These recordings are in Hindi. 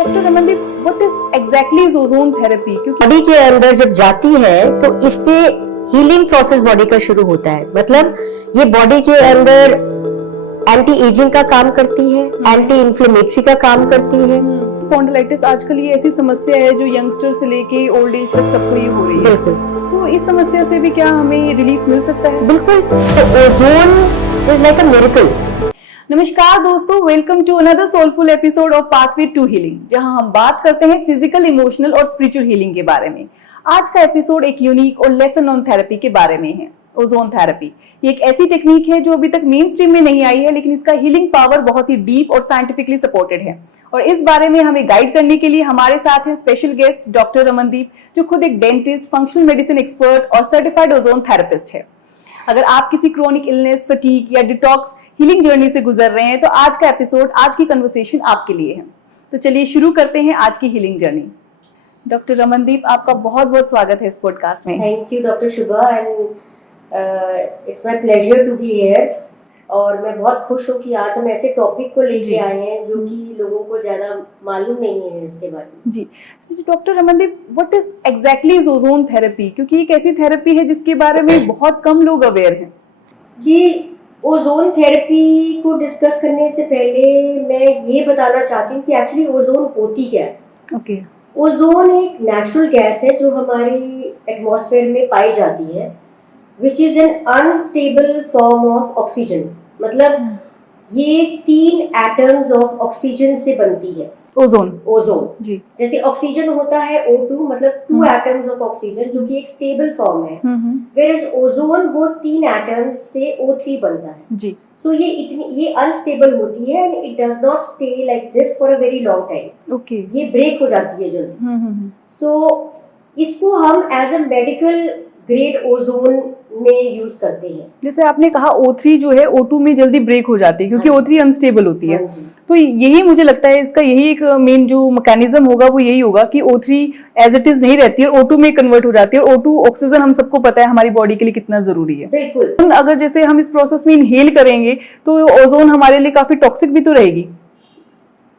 Doctor Ramandeep, what is exactly is ozone therapy? क्योंकि बॉडी के अंदर जब जाती है तो इससे हीलिंग प्रोसेस बॉडी का शुरू होता है। मतलब ये बॉडी के अंदर एंटी एजिंग का काम करती है, एंटी इन्फ्लेमेटरी का काम करती है। स्पॉन्डिलाइटिस आजकल ये ऐसी समस्या है जो यंगस्टर से लेके ओल्ड एज तक सबको ये हो रही है। बिल्कुल। तो इस समस्या से भी क्या हमें रिलीफ मिल सकता है? बिल्कुल। तो ozone is like a miracle. नमस्कार दोस्तों, welcome to another soulful episode of pathway to healing, जहां हम बात करते हैं फिजिकल, इमोशनल और स्पिरिचुअल हीलिंग के बारे में। आज का एपिसोड एक यूनिक और लेसन ऑन थेरेपी के बारे में है। ओजोन थेरेपी ये एक ऐसी टेक्निक है जो अभी तक मेन स्ट्रीम में नहीं आई है, लेकिन इसका हीलिंग पावर बहुत ही डीप और साइंटिफिकली सपोर्टेड है। और इस बारे में हमें गाइड करने के लिए हमारे साथ हैं स्पेशल गेस्ट डॉक्टर रमनदीप, जो खुद एक डेंटिस्ट, फंक्शनल मेडिसिन एक्सपर्ट और सर्टिफाइड ओजोन थेरेपिस्ट है। अगर आप किसी क्रोनिक इलनेस, फटीग या डिटॉक्स हीलिंग जर्नी से गुजर रहे हैं तो आज का एपिसोड, आज की कन्वर्सेशन आपके लिए है। तो चलिए शुरू करते हैं आज की हीलिंग जर्नी। डॉक्टर रमनदीप, आपका बहुत बहुत स्वागत है इस पॉडकास्ट में। Thank you doctor Shubha, and it's my pleasure to be here. और मैं बहुत खुश हूँ कि आज हम ऐसे टॉपिक को लेके आए हैं जो कि लोगों को ज्यादा मालूम नहीं है इसके बारे में। जी doctor Ramandeep, what is exactly is ozone therapy? क्योंकि एक ऐसी थेरेपी है जिसके बारे में बहुत कम लोग अवेयर हैं। जी, ओजोन थेरेपी को डिस्कस करने से पहले मैं ये बताना चाहती हूँ कि एक्चुअली ओजोन होती क्या है। ओके। ओजोन एक नेचुरल गैस है जो हमारी एटमॉस्फेयर में पाई जाती है, which is an unstable form of oxygen. मतलब ये 3 एटम्स ऑफ ऑक्सीजन से बनती है ओजोन जी। जैसे ऑक्सीजन होता है O2, मतलब 2 एटम्स ऑफ ऑक्सीजन जो कि एक स्टेबल फॉर्म है, वेयरएज ओजोन वो 3 एटम्स से O3 बनता है जी। सो ये अनस्टेबल होती है and it does not stay like this for a very long time. Okay. ये ब्रेक हो जाती है जल्दी। सो इसको हम as a medical grade ozone में यूज करते हैं। जैसे आपने कहा O3 जो है O2 में जल्दी ब्रेक हो जाती है क्योंकि O3 अनस्टेबल होती है। तो यही मुझे लगता है इसका यही एक मेन जो मैकेनिज्म होगा वो यही होगा कि O3 एज इट इज नहीं रहती है, O2 में कन्वर्ट हो जाती है। और O2 ऑक्सीजन हम सबको पता है हमारी बॉडी के लिए कितना जरूरी है। बिल्कुल। अगर जैसे हम इस प्रोसेस में इनहेल करेंगे तो ओजोन हमारे लिए काफी टॉक्सिक भी तो रहेगी।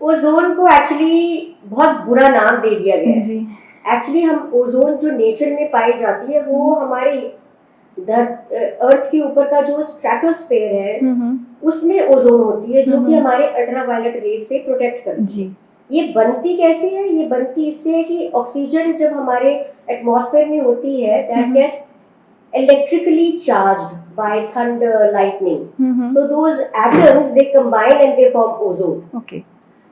ओजोन को एक्चुअली बहुत बुरा नाम दे दिया गया है। एक्चुअली हम ओजोन जो नेचर में पाई जाती है वो हमारे अर्थ के ऊपर का जो स्ट्रेटोस्फेयर है उसमें ओजोन होती है, जो कि हमारे अल्ट्रावायलेट रेस से प्रोटेक्ट करती है। ये बनती कैसे है? ये बनती इससे है कि ऑक्सीजन जब हमारे एटमॉस्फेयर में होती है that gets electrically charged by thunder, lightning, so those atoms they combine and they form ozone. Okay.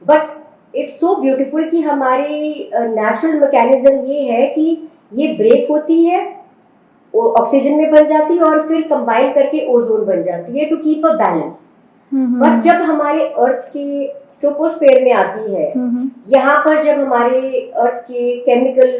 But it's so beautiful कि हमारी नेचुरल मैकेनिज्म ये है कि ये ब्रेक होती है, ऑक्सीजन में बन जाती है और फिर कंबाइन करके ओजोन बन जाती है to keep a balance. But जब हमारे अर्थ के ट्रोपोस्फेयर में आती है, यहाँ पर जब हमारे अर्थ के केमिकल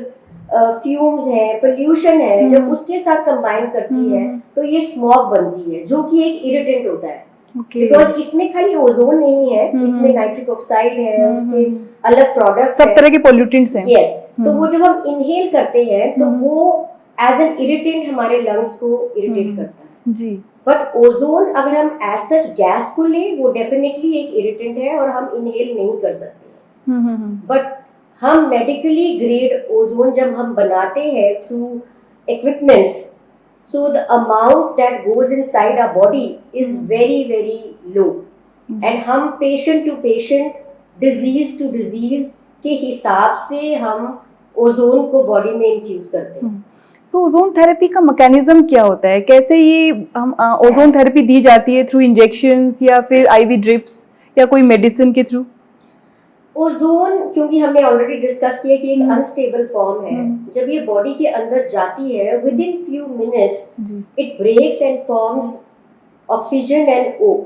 फ्यूम्स है, पोल्यूशन है, जब उसके साथ कंबाइन करती है तो ये स्मॉग बनती है जो कि एक इरिटेंट होता है। बिकॉज इसमें खाली ओजोन नहीं है, इसमें नाइट्रिक ऑक्साइड है, उसके अलग प्रोडक्ट्स सब तरह के पोल्यूटेंट्स हैं। यस। तो वो जब हम इनहेल करते हैं तो वो एज एन इरिटेंट हमारे लंग्स को इरिटेट करता है जी। बट ओजोन अगर हम एज सच गैस को ले वो डेफिनेटली एक इरिटेंट है और हम इनहेल नहीं कर सकते। बट हम मेडिकली ग्रेड ओजोन जब हम बनाते हैं through equipments, so the amount that goes inside our body is very very low, and हम patient to patient, disease to disease के हिसाब से हम ओजोन को बॉडी में इन्फ्यूज करते हैं। सो ओजोन थेरेपी का मैकेनिज्म क्या होता है? कैसे ये हम ओजोन थेरेपी दी जाती है? थ्रू इंजेक्शंस या फिर IV ड्रिप्स या कोई मेडिसिन के थ्रू? ओजोन, क्योंकि हमने ऑलरेडी डिस्कस किया कि एक अनस्टेबल फॉर्म है, जब ये बॉडी के अंदर जाती है within few minutes it breaks and forms oxygen and O.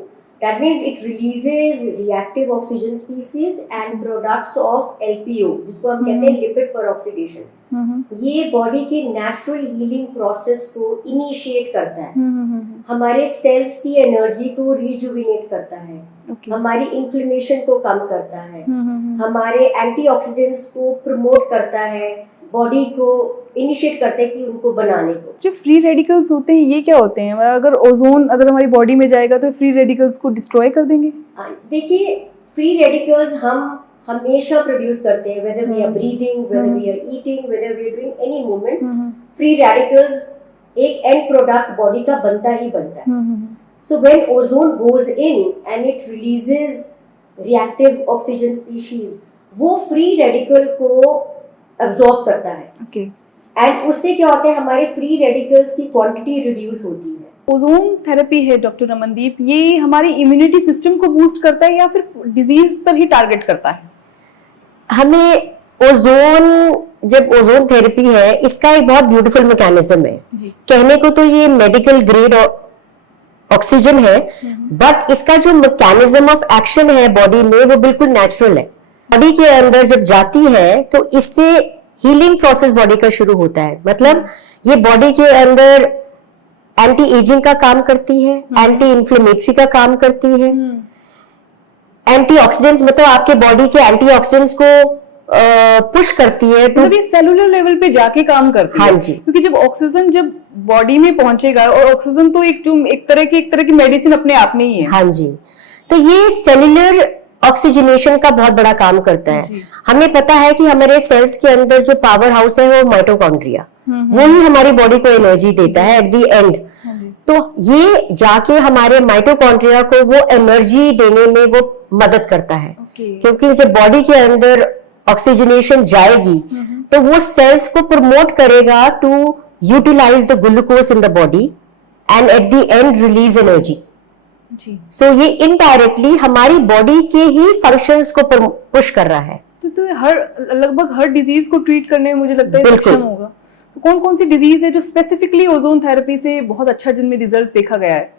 That means it releases reactive oxygen species and products of LPO, जिसको हम कहते हैं लिपिड peroxidation. ये बॉडी के नेचुरल हीलिंग प्रोसेस को इनिशिएट करता है, हमारे सेल्स की एनर्जी को रिजुविनेट करता है, हमारी इन्फ्लेमेशन को कम करता है, हमारे एंटीऑक्सीडेंट्स को प्रमोट करता है, बॉडी को इनिशिएट करते हैं कि उनको बनाने को। जो फ्री रेडिकल्स होते हैं ये क्या होते हैं? अगर ओजोन अगर हमारी बॉडी में जाएगा तो फ्री रेडिकल्स को डिस्ट्रॉय कर देंगे? देखिए, फ्री रेडिकल्स हम हमेशा प्रोड्यूस करते हैं, whether we are breathing, whether we are eating, whether we are doing any movement, free radicals एक end product body का बनता ही बनता है. So when ozone goes in and it releases reactive oxygen species, वो free radical को absorb करता है. Okay. And उससे क्या होता है, हमारे free radicals की quantity reduce होती है. ओजोन थेरेपी है डॉक्टर रमनदीप, ये हमारी इम्यूनिटी सिस्टम को बूस्ट करता है या फिर डिजीज पर ही टारगेट करता है? हमें ओजोन, जब ओजोन थेरेपी है, इसका एक बहुत ब्यूटीफुल मैकेनिज्म है. कहने को तो ये मेडिकल ग्रेड ऑक्सीजन है, बट इसका जो मैकेनिज्म ऑफ एक्शन है बॉडी में वो बिल्कुल नेचुरल है. बॉडी के अंदर जब जाती है तो इससे हीलिंग प्रोसेस बॉडी का शुरू होता है. मतलब ये बॉडी के अंदर एंटी एजिंग का काम करती है, एंटी इन्फ्लेमेटरी का काम करती है, एंटीऑक्सीडेंट्स, मतलब आपके बॉडी के एंटीऑक्सीडेंट्स को पुश करती है. तो ये सेलुलर लेवल पे जाके काम करती है. हाँ जी. क्योंकि जब ऑक्सीजन जब बॉडी में पहुंचेगा, और ऑक्सीजन तो एक तरह की मेडिसिन अपने आप में ही है. हाँ जी. तो ये सेलुलर ऑक्सीजनेशन का बहुत बड़ा काम करता है. हमें पता है कि हमारे सेल्स के अंदर जो पावर हाउस है वो माइटोकॉन्ड्रिया, वो ही हमारी बॉडी को एनर्जी देता है एट द एंड. तो ये जाके हमारे माइटोकॉन्ड्रिया को वो एनर्जी देने में वो मदद करता है. क्योंकि जब बॉडी के अंदर ऑक्सीजनेशन जाएगी तो वो सेल्स को प्रमोट करेगा to utilise the glucose in the body and at the end release energy. So ये इनडायरेक्टली हमारी बॉडी के ही फंक्शंस को पुश कर रहा है. तो लगभग हर डिजीज को ट्रीट करने में मुझे लगता है सक्षम होगा. तो कौन कौन सी डिजीज है जो स्पेसिफिकली ओजोन थेरेपी से बहुत अच्छा, जिनमें रिजल्ट देखा गया है?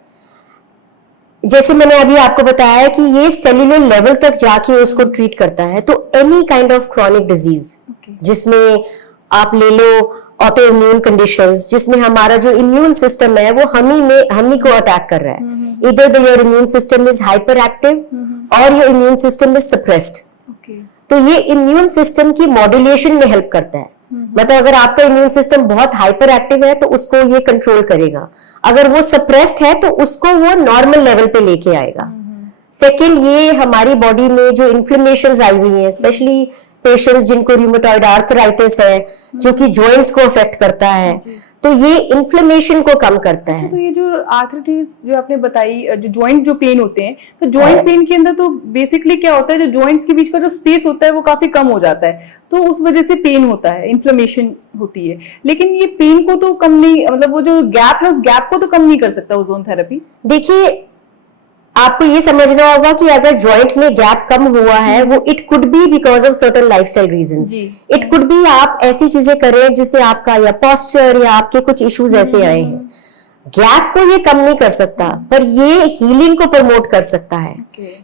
जैसे मैंने अभी आपको बताया है कि ये सेल्यूलर लेवल तक जाके उसको ट्रीट करता है. तो any kind of chronic disease, जिसमें आप ले लो ऑटो इम्यून कंडीशंस, जिसमें हमारा जो इम्यून सिस्टम है वो हम ही को अटैक कर रहा है. इधर your immune system is hyper active और your immune system is suppressed. तो ये इम्यून सिस्टम की मॉड्यूलेशन में हेल्प करता है. मतलब अगर आपका इम्यून सिस्टम बहुत हाइपर एक्टिव है तो उसको ये कंट्रोल करेगा, अगर वो सप्रेस्ड है तो उसको वो नॉर्मल लेवल पे लेके आएगा. सेकंड, ये हमारी बॉडी में जो इन्फ्लेमेशंस आई हुई हैं, स्पेशली पेशेंट्स जिनको रूमेटॉइड आर्थराइटिस है जो कि जॉइंट्स को अफेक्ट करता है, तो ये इन्फ्लेमेशन को कम करता है. तो ये जो आर्थराइटिस जो आपने बताई, जो जॉइंट जो पेन होते हैं, तो जॉइंट पेन के अंदर तो बेसिकली क्या होता है, जो जॉइंट्स के बीच का जो स्पेस होता है वो काफी कम हो जाता है, तो उस वजह से पेन होता है, इन्फ्लेमेशन होती है. लेकिन ये पेन को तो कम नहीं, मतलब वो जो गैप है उस गैप को तो कम नहीं कर सकता ओजोन थेरेपी. देखिए, आपको ये समझना होगा कि अगर जॉइंट में गैप कम हुआ है, वो it could be because of certain lifestyle reasons. It could be आप ऐसी चीजें करें जिससे आपका या पोस्चर या आपके कुछ इश्यूज ऐसे आए हैं. गैप को ये कम नहीं कर सकता, पर ये हीलिंग को प्रमोट कर सकता है.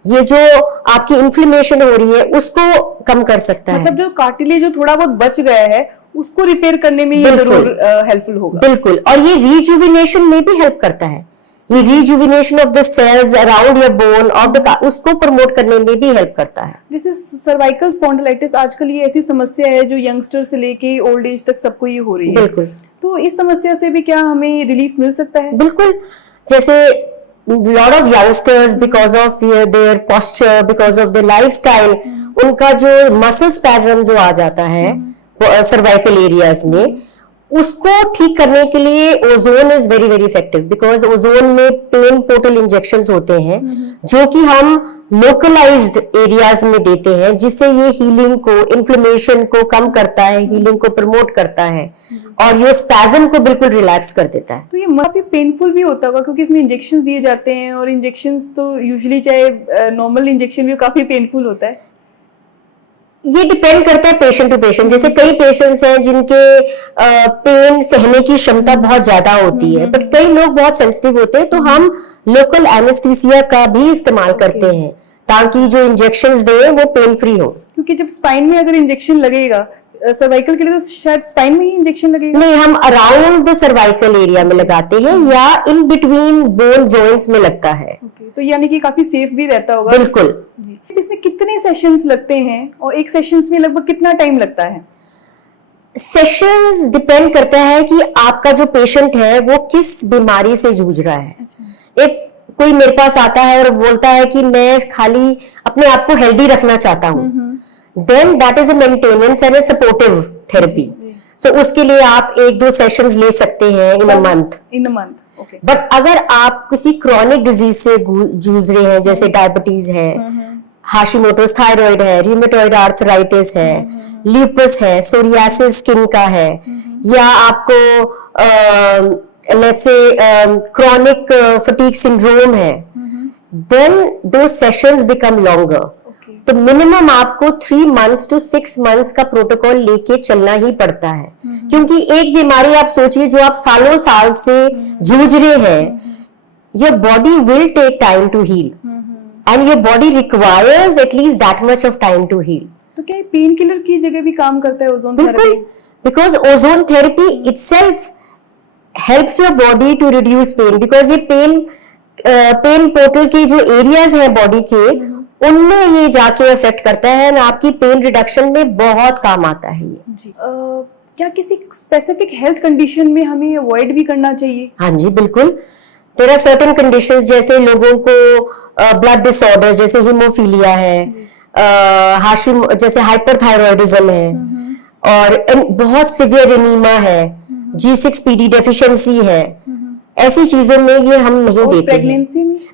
ये जो आपकी इन्फ्लेमेशन हो रही है उसको कम कर सकता है. मतलब जो कार्टिलेज जो थोड़ा बहुत बच गया है उसको रिपेयर करने में ये जरूर हेल्पफुल होगा. बिल्कुल. और ये रिजुविनेशन में भी हेल्प करता है. ये rejuvenation of the cells around your bone of the, उसको प्रमोट करने में भी हेल्प करता है. जैसे सर्वाइकल स्पॉन्डिलाइटिस आजकल ये ऐसी समस्या है जो यंगस्टर से लेके ओल्ड एज तक सबको ये हो रही है. बिल्कुल. तो इस समस्या से भी क्या हमें रिलीफ मिल सकता है? बिल्कुल. जैसे lot of youngsters because of their posture, because of the lifestyle, उनका जो मसल स्पैज्म जो आ जाता है सर्वाइकल एरियाज में, उसको ठीक करने के लिए ozone is very very effective. Because ozone में पेन पोर्टल इंजेक्शंस होते हैं जो कि हम लोकलाइज्ड एरियाज में देते हैं, जिससे ये हीलिंग को, इन्फ्लेमेशन को कम करता है, हीलिंग को प्रमोट करता है और ये स्पैज्म को बिल्कुल रिलैक्स कर देता है. तो ये काफी पेनफुल भी होता होगा क्योंकि इसमें इंजेक्शन दिए जाते हैं, और इंजेक्शंस तो यूजुअली चाहे नॉर्मल इंजेक्शन भी काफी पेनफुल होता है. ये डिपेंड करता है पेशेंट टू पेशेंट. जैसे कई पेशेंट्स हैं जिनके पेन सहने की क्षमता बहुत ज्यादा होती है, बट कई लोग बहुत सेंसिटिव होते हैं, तो हम लोकल एनेस्थीसिया का भी इस्तेमाल करते हैं ताकि जो इंजेक्शंस दें वो पेन फ्री हो. क्योंकि जब स्पाइन में अगर इंजेक्शन लगेगा, सर्वाइकल के लिए तो शायद स्पाइन में ही इंजेक्शन लगेगा. नहीं, हम अराउंड द सर्वाइकल एरिया में लगाते हैं या इन बिटवीन बोन जॉइंट्स में लगता है. तो यानी कि काफी सेफ भी रहता होगा. बिल्कुल. इसमें कितने सेशंस लगते हैं और एक सेशंस में लगभग कितना टाइम लगता है? सेशंस डिपेंड करता है कि आपका जो पेशेंट है वो किस बीमारी से जूझ रहा है. इफ कोई मेरे पास आता है और बोलता है कि मैं खाली अपने आप को हेल्दी रखना चाहता हूँ, then that is a maintenance and a supportive therapy. So उसके लिए आप 1-2 सेशंस ले सकते हैं in a month. Okay. But अगर आप किसी क्रॉनिक डिजीज से जूझ रहे हैं, जैसे डायबिटीज है, हाशिमोटोस थायराइड है, रूमेटॉइड आर्थराइटिस है, ल्यूपस है, सोरियासिस स्किन का है, या आपको let's say chronic fatigue syndrome है, देन दो सेशंस बिकम लॉन्गर. तो मिनिमम आपको 3 months to 6 months का प्रोटोकॉल लेके चलना ही पड़ता है. क्योंकि एक बीमारी आप सोचिए जो आप सालों साल से जूझ रहे हैं, your body will take time to heal and your body requires at least that much of time to heal. तो क्या पेन किलर की जगह भी काम करता है ओजोन थेरेपी? बिल्कुल, because ozone therapy itself helps your body to reduce pain. Because ये पेन पोर्टल के जो एरियाज हैं बॉडी के, उनमें ये जाके अफेक्ट करता है, आपकी पेन रिडक्शन में बहुत काम आता है ये. जी. क्या किसी स्पेसिफिक हेल्थ कंडीशन में हमें अवॉइड भी करना चाहिए? हाँ जी, बिल्कुल. देयर आर सर्टेन कंडीशंस, जैसे लोगों को ब्लड डिसऑर्डर्स जैसे हीमोफीलिया है, जैसे हाइपरथायरॉयडिज्म है, और बहुत सीवियर एनीमा है, G6PD डेफिशिएंसी है. ऐसी चीजों में ये हम नहीं देते.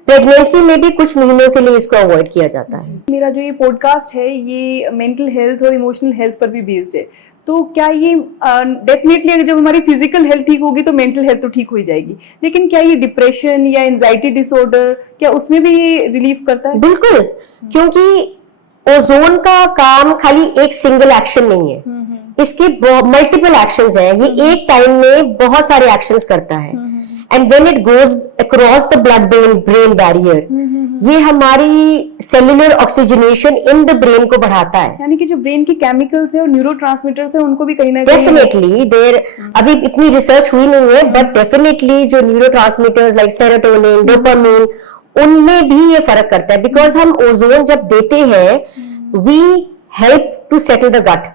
प्रेगनेंसी में भी कुछ महीनों के लिए इसको अवॉइड किया जाता है. मेरा जो ये पॉडकास्ट है ये मेंटल हेल्थ और इमोशनल हेल्थ पर भी बेस्ड है. तो क्या ये डेफिनेटली अगर जब हमारी फिजिकल हेल्थ ठीक होगी तो मेंटल हेल्थ तो ठीक हो ही जाएगी, लेकिन क्या ये डिप्रेशन या एंजाइटी डिसऑर्डर, क्या उसमें भी ये रिलीफ करता है? बिल्कुल, क्योंकि ओजोन का काम खाली एक सिंगल एक्शन नहीं है, इसके मल्टीपल एक्शंस हैं. ये एक टाइम में बहुत सारे एक्शंस करता है. And when it goes across the blood brain barrier, ये हमारी cellular oxygenation in the brain को बढ़ाता है. यानी कि जो ब्रेन की केमिकल्स है और न्यूरोट्रांसमीटर्स है उनको भी कहीं ना कहीं डेफिनेटली देर अभी इतनी रिसर्च हुई नहीं है, बट डेफिनेटली जो न्यूरोट्रांसमीटर्स लाइक सेरोटोनिन, डोपामिन, उनमें भी ये फर्क करता है. बिकॉज हम ओजोन जब देते हैं we help to settle the gut.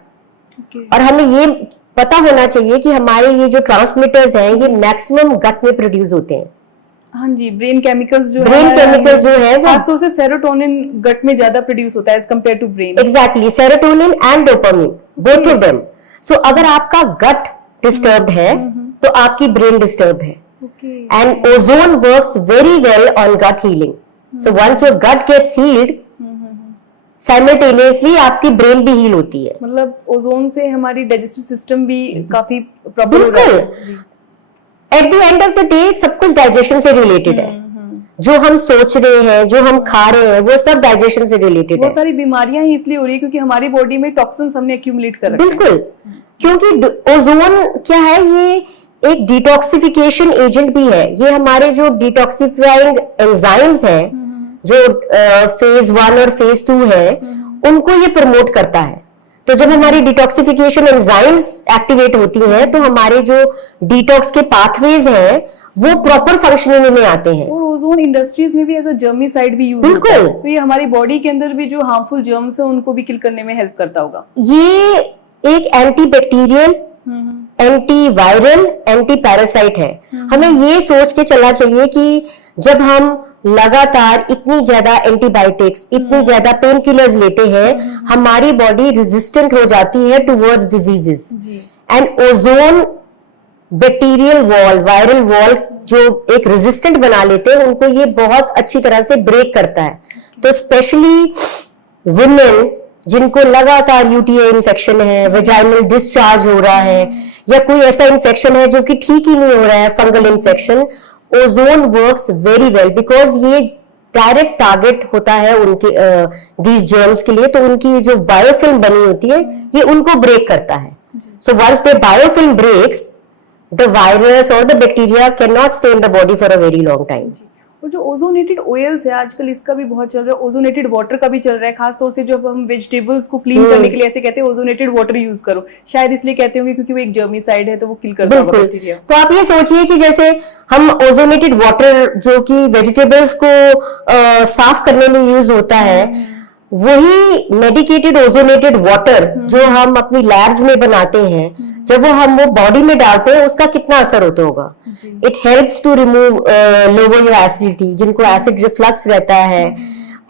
और हमें ये पता होना चाहिए कि हमारे ये जो ट्रांसमीटर्स हैं ये मैक्सिमम गट में प्रोड्यूस होते हैं. हाँ जी, ब्रेन केमिकल्स जो है खासतौर से सेरोटोनिन गट में ज्यादा प्रोड्यूस होता है as compare to brain. Exactly, serotonin and dopamine, both of them. So अगर आपका गट डिस्टर्ब है तो आपकी ब्रेन डिस्टर्ब है. And ozone works very well on gut healing. So once your gut gets healed, simultaneously आपकी ब्रेन भी हील होती है. मतलब ओजोन से हमारी डाइजेस्टिव सिस्टम भी काफी प्रॉपर. बिल्कुल, eight the end of the day सब कुछ डाइजेशन से रिलेटेड है. जो हम सोच रहे हैं, जो हम खा रहे हैं, वो सब डाइजेशन से रिलेटेड है. बहुत सारी बीमारियां ही इसलिए हो रही है क्योंकि हमारी बॉडी में टॉक्सिन्स हमने एक्यूमुलेट कर रखे हैं. बिल्कुल, क्योंकि ओजोन क्या है, ये एक डिटॉक्सिफिकेशन एजेंट भी है. ये हमारे जो डिटॉक्सिफाइंग एंजाइम्स हैं, जो फेज 1 और फेज 2 है, उनको ये प्रमोट करता है. तो जब हमारी डिटॉक्सिफिकेशन एंजाइम्स एक्टिवेट होती हैं तो हमारे जो डिटॉक्स के पाथवेज हैं वो प्रॉपर फंक्शनिंग में आते हैं. और ओजोन इंडस्ट्रीज में भी एज अ जर्मिसाइड भी यूज होता है. तो ये हमारी बॉडी के अंदर भी जो हार्मफुल जर्म्स हैं उनको भी किल करने में हेल्प करता होगा. ये एक anti bacterial, anti viral, anti parasite है. हमें ये सोच के चलना चाहिए कि जब हम लगातार इतनी ज्यादा एंटीबायोटिक्स, इतनी ज्यादा पेन किलर्स लेते हैं, हमारी बॉडी रेजिस्टेंट हो जाती है towards diseases. And ozone bacterial wall, viral wall जो एक रेजिस्टेंट बना लेते हैं, उनको ये बहुत अच्छी तरह से ब्रेक करता है. तो स्पेशली वुमेन जिनको लगातार यूटीआई इन्फेक्शन है, वेजाइनल डिस्चार्ज हो रहा है, या कोई ऐसा इन्फेक्शन है जो कि ठीक ही नहीं हो रहा है, fungal infection, ozone works very well because ये डायरेक्ट टारगेट होता है उनके दीज जर्म्स के लिए. तो उनकी जो बायोफिल्म बनी होती है ये उनको ब्रेक करता है. So once the biofilm breaks, the virus और the bacteria can not stay in the body for a very long time. और जो ओजोनेटेड ऑयल्स है आजकल, इसका भी बहुत चल रहा है. ओजोनेटेड वाटर का भी चल रहा है, खासतौर से जब हम वेजिटेबल्स को क्लीन करने के लिए ऐसे कहते हैं ओजोनेटेड वाटर यूज करो. शायद इसलिए कहते होंगे क्योंकि वो एक जर्मिसाइड है तो वो किल करता है बैक्टीरिया. तो आप ये सोचिए कि जैसे हम ओजोनेटेड वाटर जो कि वेजिटेबल्स को साफ करने में यूज होता है, वही मेडिकेटेड ओजोनेटेड वाटर जो हम अपनी लैब्स में बनाते हैं, जब हम वो बॉडी में डालते हैं उसका कितना असर होता होगा. It helps to remove lower your acidity. जिनको एसिड रिफ्लक्स रहता है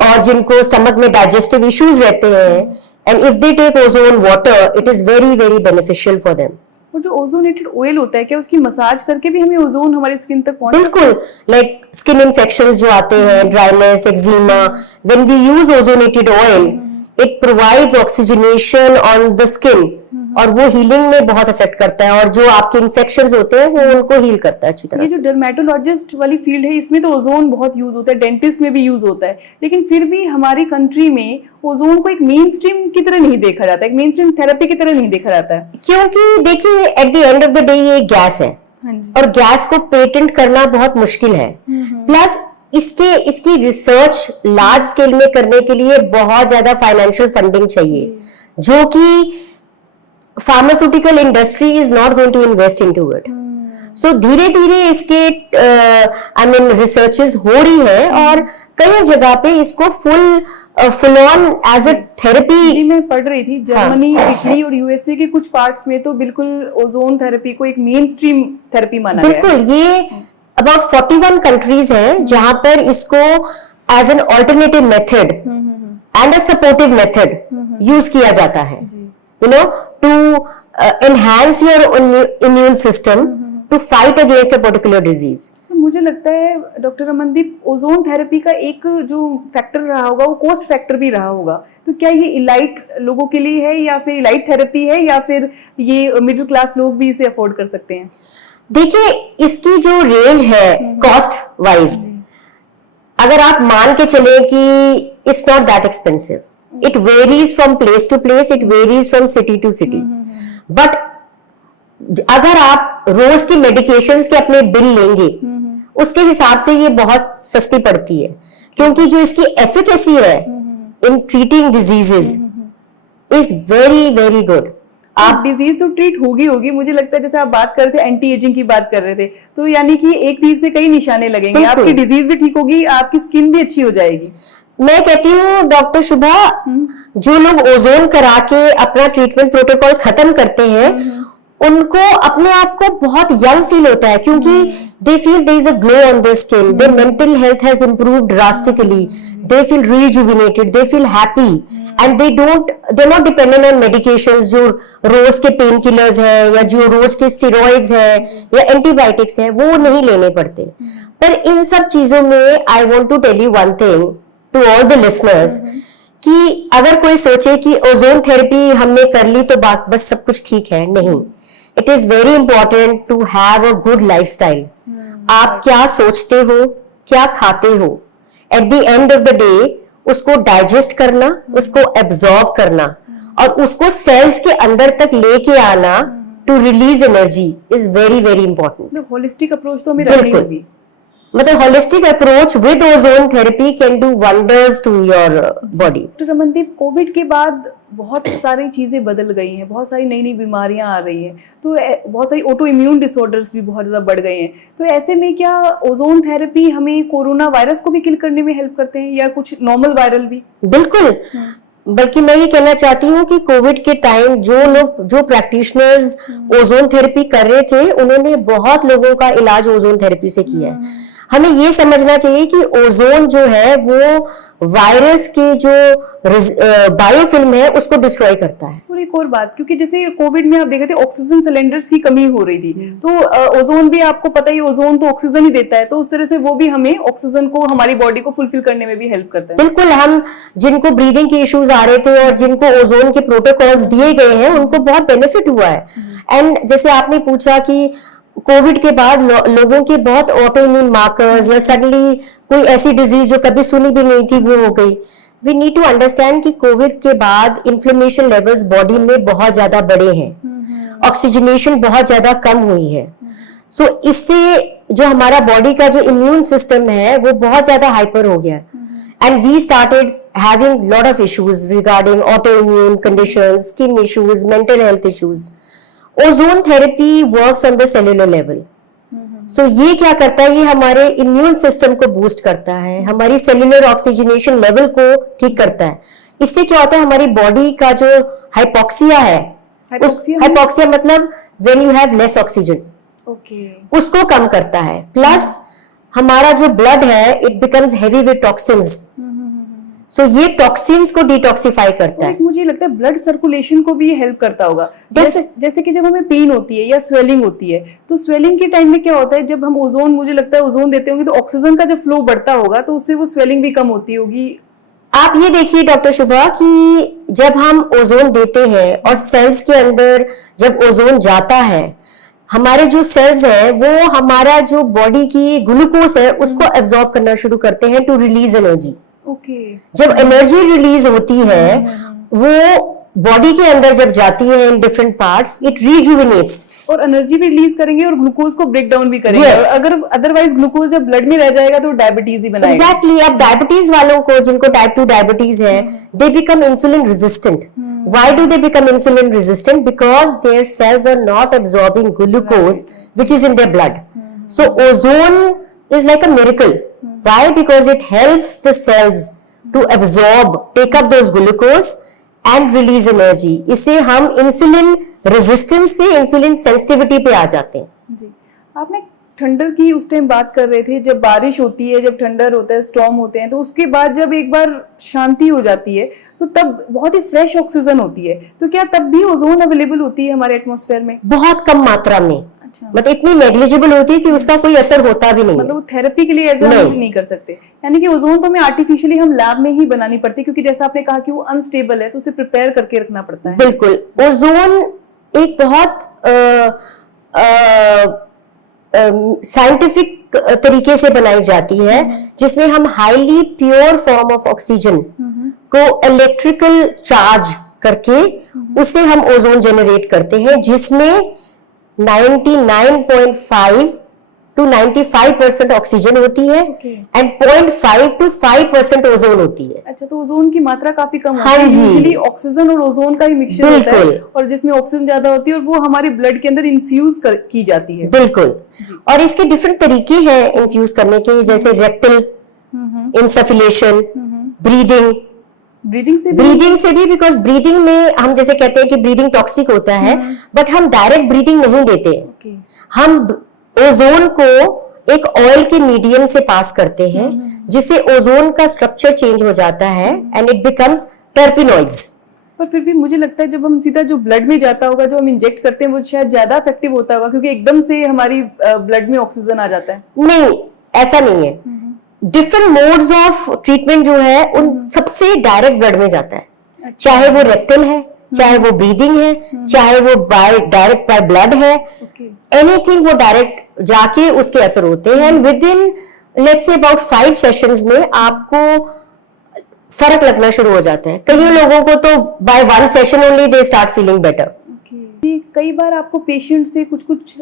और जिनको स्टमक में डाइजेस्टिव इश्यूज रहते हैं, and if they take ozone water, it is very very beneficial for them. और जो ओजोनेटेड ऑयल होता है क्या उसकी मसाज करके भी हमें ओजोन हमारी स्किन तक पहुंच बिल्कुल, लाइक स्किन इन्फेक्शंस जो आते हैं, dryness, eczema, when we use ozonated oil it provides oxygenation on the skin और वो हीलिंग में बहुत इफेक्ट करता है और जो आपके इन्फेक्शंस होते हैं वो उनको हील करता है अच्छी तरह ये से। जो डर्मेटोलॉजिस्ट वाली फील्ड है इसमें तो ओजोन बहुत यूज होता है, डेंटिस्ट में भी यूज होता है, लेकिन फिर भी हमारी कंट्री में ओजोन को एक मेन स्ट्रीम की तरह नहीं देखा जाता, एक मेन स्ट्रीम थेरेपी की तरह नहीं देखा जाता है। क्योंकि देखिए eight the end of the day ये गैस है हाँ जी। और गैस को पेटेंट करना बहुत मुश्किल है, प्लस इसकी रिसर्च लार्ज स्केल में करने के लिए बहुत ज्यादा फाइनेंशियल फंडिंग चाहिए जो कि pharmaceutical industry is not going to invest into it. So धीरे धीरे इसके आई मीन रिसर्चेस हो रही है और कई जगह पे इसको full on as a therapy. जी मैं पढ़ रही थी जर्मनी, इटली और यूएसए के कुछ पार्ट्स में तो बिल्कुल ओजोन थेरेपी को एक मेन स्ट्रीम थेरेपी माना गया है। बिल्कुल, ये अबाउट 41 कंट्रीज हैं जहां पर इसको as an alternative method and a supportive method use किया जाता है, you know, to enhance your immune system to fight against a particular disease. मुझे लगता है डॉक्टर रमनदीप ओजोन थेरेपी का एक जो फैक्टर रहा होगा वो कॉस्ट फैक्टर भी रहा होगा, तो क्या ये इलाइट लोगों के लिए है या फिर इलाइट थेरेपी है या फिर ये मिडिल क्लास लोग भी इसे अफोर्ड कर सकते हैं? देखिए इसकी जो रेंज है कॉस्ट वाइज, अगर आप मान के चले कि it's not that expensive, it varies from place to place, it varies from city to city, but अगर आप रोज की मेडिकेशंस के अपने बिल लेंगे उसके हिसाब से ये बहुत सस्ती पड़ती है, क्योंकि जो इसकी एफिकेसी है इन treating diseases is very very good. आप डिजीज तो ट्रीट होगी, मुझे लगता है जैसे आप बात कर रहे थे एंटी एजिंग की बात कर रहे थे, तो यानी कि एक तीर से कई निशाने लगेंगे, आपकी डिजीज भी ठीक होगी, आपकी स्किन भी अच्छी हो जाएगी। मैं कहती हूँ डॉक्टर शुभा, जो लोग ओजोन करा के अपना ट्रीटमेंट प्रोटोकॉल खत्म करते हैं उनको अपने आप को बहुत यंग फील होता है, क्योंकि they feel there is a glow on their skin, their mental health has improved drastically, they feel rejuvenated, they feel happy and they're not dependent on medications जो रोज के पेन किलर्स हैं या जो रोज के स्टेरॉइड्स हैं या एंटीबायोटिक्स हैं वो नहीं लेने पड़ते। पर इन सब चीजों में I want to tell you one thing to all the listeners कि अगर कोई सोचे कि ओजोन थेरेपी हमने कर ली तो बस सब कुछ ठीक है, नहीं, it is very important to have a good lifestyle. आप क्या सोचते हो, क्या खाते हो, at the end of the day उसको डाइजेस्ट करना, उसको एब्जॉर्ब करना और उसको सेल्स के अंदर तक लेके आना to release energy is very very important. Holistic approach तो हमें रखनी होगी, मतलब holistic approach with ozone therapy can do wonders to your body. Doctor Ramandeep, COVID के बाद बहुत सारी चीजें बदल गई हैं, बहुत सारी नई नई बीमारियां आ रही हैं, तो बहुत सारी ऑटो इम्यून डिसऑर्डर्स भी बहुत ज्यादा बढ़ गए हैं, तो ऐसे में क्या ओजोन थेरेपी हमें कोरोना वायरस को भी किल करने में हेल्प करते हैं या कुछ नॉर्मल वायरल भी? बिल्कुल, बल्कि मैं ये कहना चाहती हूँ कि कोविड के टाइम जो प्रैक्टिशनर्स ओजोन थेरेपी कर रहे थे उन्होंने बहुत लोगों का इलाज ओजोन थेरेपी से किया है। हमें ये समझना चाहिए कि ओजोन जो है वो वायरस के जो बायोफिल्म है उसको डिस्ट्रॉय करता है। और एक और बात, क्योंकि जैसे कोविड में आप देख रहे थे ऑक्सीजन सिलेंडर्स की कमी हो रही थी, तो ओजोन भी आपको पता ही, ओजोन तो ऑक्सीजन ही देता है, तो उस तरह से वो भी हमें ऑक्सीजन को हमारी बॉडी को फुलफिल करने में भी हेल्प करता है। बिल्कुल, हम जिनको ब्रीदिंग के इश्यूज आ रहे थे और जिनको ओजोन के प्रोटोकॉल्स दिए गए हैं उनको बहुत बेनिफिट हुआ है। एंड जैसे आपने पूछा कि कोविड के बाद लोगों के बहुत ऑटो इम्यून मार्कर्स या सडनली कोई ऐसी डिजीज जो कभी सुनी भी नहीं थी वो हो गई। वी नीड टू अंडरस्टैंड कि कोविड के बाद इन्फ्लेमेशन लेवल्स बॉडी में बहुत ज्यादा बढ़े हैं, ऑक्सीजनेशन बहुत ज्यादा कम हुई है। सो इससे जो हमारा बॉडी का जो इम्यून सिस्टम है वो बहुत ज्यादा हाइपर हो गया and we started having lot of issues regarding auto immune conditions, skin issues, mental health issues. Ozone therapy works on the cellular level. So ये क्या करता है, ये हमारे इम्यून सिस्टम को बूस्ट करता है, हमारी सेलुलर ऑक्सीजनेशन लेवल को ठीक करता है। इससे क्या होता है, हमारी बॉडी का जो हाइपोक्सिया है, हाइपोक्सिया मतलब when you have less oxygen, उसको कम करता है। प्लस हमारा जो ब्लड है it becomes heavy with toxins, so ये टॉक्सिन्स को डिटॉक्सिफाई करता है। मुझे लगता है ब्लड सर्कुलेशन को भी ये हेल्प करता होगा। जैसे कि जब हमें पेन होती है या स्वेलिंग होती है, तो स्वेलिंग के टाइम में क्या होता है, जब हम ओजोन, मुझे लगता है ओजोन देते होंगे तो ऑक्सीजन का जब फ्लो बढ़ता होगा तो उससे वो स्वेलिंग भी कम होती होगी। आप ये देखिए डॉक्टर शुभा कि जब हम ओजोन देते हैं और सेल्स के अंदर जब ओजोन जाता है, हमारे जो सेल्स हैं वो हमारा जो बॉडी की ग्लूकोज है उसको एब्जॉर्ब करना शुरू करते हैं टू रिलीज एनर्जी। ओके। जब एनर्जी रिलीज होती है वो बॉडी के अंदर जब जाती है in different parts, it rejuvenates, और एनर्जी भी रिलीज करेंगे और ग्लूकोज को ब्रेक डाउन भी करेंगे। Yes. और अगर अदरवाइज ग्लूकोज जब ब्लड में रह जाएगा तो डायबिटीज ही बनाएगा। एग्जैक्टली। अब डायबिटीज वालों को, जिनको टाइप 2 डायबिटीज है, they become insulin resistant. Why do they become insulin resistant? Because their cells are not absorbing glucose which is in their blood. So ozone is like a miracle. Why? Because it helps the cells to absorb, take up those glucose and release energy. इससे हम इंसुलिन रेजिस्टेंस से इंसुलिन सेंसिटिविटी पे आ जाते हैं। जी, आपने ठंडर की उस टाइम बात कर रहे थे, जब बारिश होती है, जब ठंडर होता है, स्टॉर्म होते हैं, तो उसके बाद जब एक बार शांति हो जाती है तो तब बहुत ही फ्रेश ऑक्सीजन होती है। तो क्या तब भी ओजोन अवेलेबल होती है हमारे एटमॉस्फेयर में? बहुत कम मात्रा में। अच्छा। मतलब इतनी नेग्लिजिबल होती है कि उसका कोई असर होता भी नहीं। मतलब वो थेरेपी के लिए एज नहीं कर सकते, यानी कि ओजोन तो हमें आर्टिफिशियली हम लैब में ही बनानी पड़ती है, क्योंकि जैसा आपने कहा कि वो अनस्टेबल है तो उसे प्रिपेयर करके रखना पड़ता है। बिल्कुल। ओजोन एक बहुत साइंटिफिक तरीके से बनाई जाती है, जिसमें हम highly pure form of oxygen को इलेक्ट्रिकल चार्ज करके उससे हम ओजोन जनरेट करते हैं, जिसमें 99.5 to 95% ऑक्सीजन होती है एंड 0.5 to 5% ओजोन होती है। अच्छा, तो ओजोन की मात्रा काफी कम होती हाँ है। जी। यूजुअली ऑक्सीजन और ओजोन का ही मिक्सचर होता है, और जिसमें ऑक्सीजन ज्यादा होती है और वो हमारे ब्लड के अंदर इन्फ्यूज की जाती है। बिल्कुल। और इसके डिफरेंट तरीके हैं इन्फ्यूज करने के, जैसे रेक्टल इंसफिलेशन, ब्रीदिंग से भी बिकॉज ब्रीदिंग में हम जैसे कहते हैं कि ब्रीदिंग टॉक्सिक होता है, बट हम डायरेक्ट ब्रीदिंग नहीं देते। हम ओजोन को एक ऑयल के मीडियम से पास करते हैं, जिससे ओजोन का स्ट्रक्चर चेंज हो जाता है एंड इट बिकम्स टर्पिनॉइड्स। पर फिर भी मुझे लगता है जब हम सीधा जो ब्लड में जाता होगा, जो हम इंजेक्ट करते हैं, वो शायद ज्यादा इफेक्टिव होता होगा, क्योंकि एकदम से हमारी ब्लड में ऑक्सीजन आ जाता है। नहीं, ऐसा नहीं है। डिफरेंट मोड्स ऑफ ट्रीटमेंट जो है उन सबसे डायरेक्ट ब्लड में जाता है, चाहे वो रेक्टल है, चाहे वो ब्रीदिंग है, चाहे वो डायरेक्ट बाय ब्लड है, एनीथिंग वो डायरेक्ट जाके उसके असर होते हैं। And with in let's say about 5 sessions में आपको फर्क लगना शुरू हो जाता है। कई लोगों को तो by 1 session only they start feeling better. कई बार आपको पेशेंट से कुछ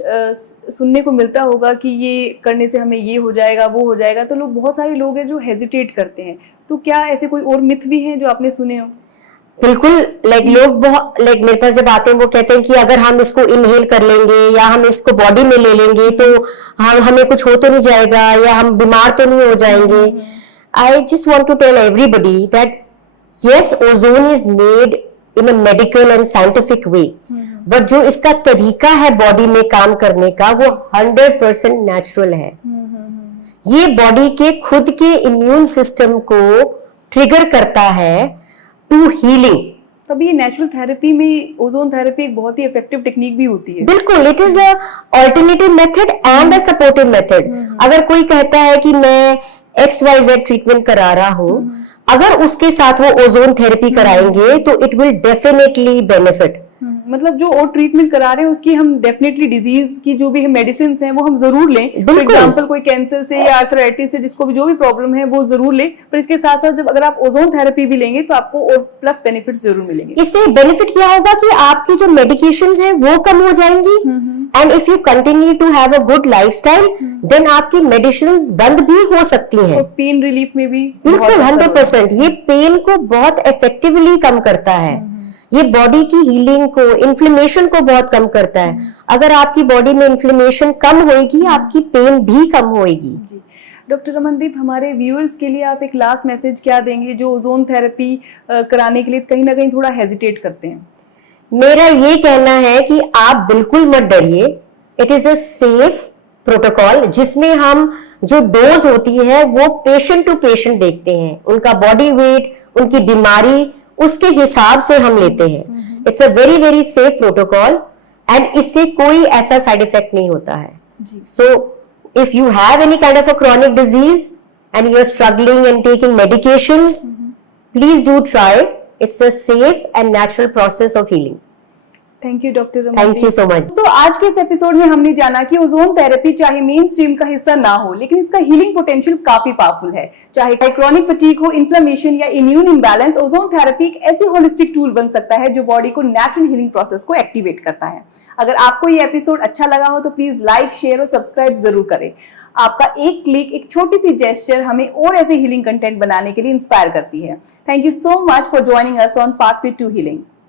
सुनने को मिलता होगा कि ये करने से हमें ये हो जाएगा, वो हो जाएगा, तो लोग, बहुत सारे लोग हैं जो हेजिटेट करते हैं। तो क्या ऐसे कोई और मिथ भी हैं जो आपने सुने हो? बिल्कुल। लोग बहुत मेरे पास जब आते हैं वो कहते हैं कि अगर हम इसको इनहेल कर लेंगे या हम इसको बॉडी में ले लेंगे तो हमें कुछ हो तो नहीं जाएगा या हम बीमार तो नहीं हो जाएंगे। I just want to tell everybody that yes, ozone is made in a medical and scientific way, but जो इसका तरीका है बॉडी में काम करने का वो 100% नेचुरल है। ये बॉडी के खुद के इम्यून सिस्टम को ट्रिगर करता है टू हीलिंग। तब ये नेचुरल थेरेपी में ओजोन थेरेपी एक बहुत ही इफेक्टिव टेक्निक भी होती है। बिल्कुल, it is a alternative method and a supportive method. अगर कोई कहता है कि मैं XYZ ट्रीटमेंट करा रहा हूं, अगर उसके साथ वो ओजोन थेरेपी कराएंगे तो इट विल डेफिनेटली बेनिफिट। मतलब जो और ट्रीटमेंट करा रहे हैं उसकी हम डेफिनेटली डिजीज की जो भी मेडिसिन हैं वो हम जरूर लें। फॉर एग्जांपल कोई कैंसर से या आर्थराइटिस से, जिसको भी जो भी प्रॉब्लम है वो जरूर लें, पर इसके साथ साथ जब अगर आप ओजोन थेरेपी भी लेंगे तो आपको और प्लस बेनिफिट्स जरूर मिलेंगे। इससे बेनिफिट क्या होगा कि आपकी जो मेडिकेशंस हैं वो कम हो जाएंगी, and if you continue to have a good lifestyle then आपकी मेडिसिन्स बंद भी हो सकती हैं। पेन रिलीफ में भी बिल्कुल 100%। ये पेन को बहुत इफेक्टिवली कम करता है, ये बॉडी की हीलिंग को, इन्फ्लेमेशन को बहुत कम करता है। अगर आपकी बॉडी में इन्फ्लेमेशन कम होएगी, आपकी पेन भी कम होएगी। डॉक्टर रमनदीप, हमारे व्यूअर्स के लिए आप एक लास्ट मैसेज क्या देंगे जो ओजोन थेरेपी कराने के लिए कहीं ना कहीं थोड़ा हेजिटेट करते हैं? मेरा ये कहना है कि आप बिल्कुल मत डरिए। It is a safe protocol, जिसमें हम जो डोज होती है वो पेशेंट टू पेशेंट देखते हैं, उनका बॉडी वेट, उनकी बीमारी उसके हिसाब से हम लेते हैं। It's a very very safe protocol and इससे कोई ऐसा साइड इफेक्ट नहीं होता है। So if you have any kind of a chronic disease and you are struggling and taking medications, please do try. It's a safe and natural process of healing. Thank you doctor Raman. Thank you so much. तो आज के इस एपिसोड में हमने जाना कि ओजोन थेरेपी चाहे मेन स्ट्रीम का हिस्सा ना हो, लेकिन इसका हीलिंग पोटेंशियल काफी पावरफुल है। चाहे क्रॉनिक फटीग हो, इन्फ्लेमेशन या इम्यून इम्बैलेंस, ओजोन थेरेपी एक ऐसी होलिस्टिक टूल बन सकता है जो बॉडी को नेचुरल हीलिंग प्रोसेस को एक्टिवेट करता है। अगर आपको ये एपिसोड अच्छा लगा हो तो प्लीज लाइक, शेयर और सब्सक्राइब जरूर करें। आपका एक क्लिक, एक छोटी सी जेस्चर हमें और ऐसे हीलिंग कंटेंट बनाने के लिए इंस्पायर करती है। Thank you so much for joining us on pathway to healing.